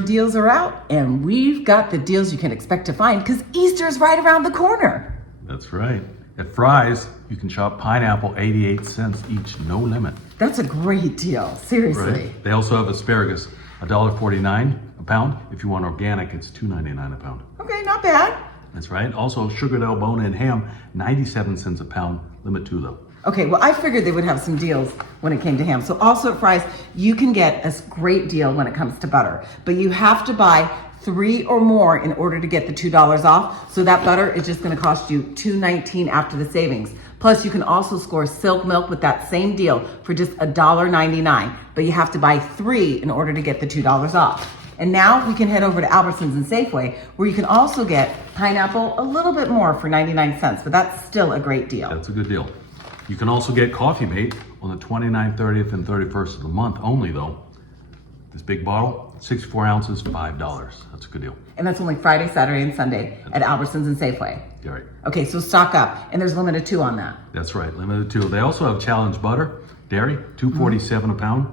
Deals are out, and we've got the deals you can expect to find because Easter's right around the corner. That's right. At Fry's, you can shop pineapple 88 cents each, no limit. That's a great deal, seriously. Right? They also have asparagus, $1.49 a pound. If you want organic, it's $2.99 a pound. Okay, not bad. That's right. Also, sugared El bone and ham, 97 cents a pound, limit 2 though. Okay, well, I figured they would have some deals when it came to ham. So also at Fry's, you can get a great deal when it comes to butter, but you have to buy 3 or more in order to get the $2 off. So that butter is just gonna cost you $2.19 after the savings. Plus, you can also score silk milk with that same deal for just $1.99, but you have to buy 3 in order to get the $2 off. And now we can head over to Albertsons and Safeway, where you can also get pineapple a little bit more for 99 cents, but that's still a great deal. That's a good deal. You can also get Coffee Mate on the 29th, 30th, and 31st of the month only though. This big bottle, 64 ounces, $5. That's a good deal. And that's only Friday, Saturday, and Sunday at Albertsons and Safeway. Yeah, right. Okay, so stock up, and there's limited 2 on that. That's right, limited 2. They also have Challenge Butter, dairy, $2.47 a pound,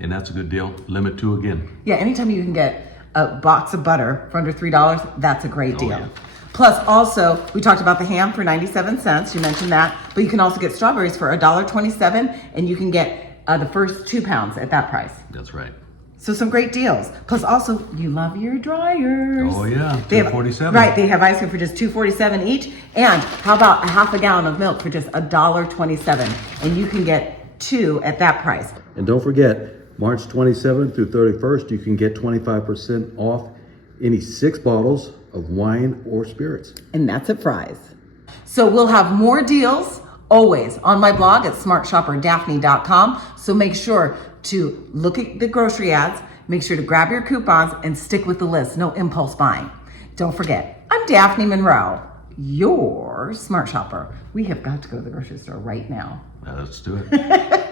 and that's a good deal. Limit 2 again. Yeah, anytime you can get a box of butter for under $3, that's a great deal. Yeah. Plus, also, we talked about the ham for 97 cents. You mentioned that. But you can also get strawberries for $1.27, and you can get the first 2 pounds at that price. That's right. So some great deals. Plus, also, you love your dryers. Oh, yeah, They have- $2.47. Right, they have ice cream for just $2.47 each. And how about a half a gallon of milk for just $1.27? And you can get 2 at that price. And don't forget, March 27th through 31st, you can get 25% off any 6 bottles of wine or spirits. And that's at Fry's. So we'll have more deals always on my blog at smartshopperdaphne.com. So make sure to look at the grocery ads, make sure to grab your coupons, and stick with the list. No impulse buying. Don't forget, I'm Daphne Monroe, your smart shopper. We have got to go to the grocery store right now. Let's do it.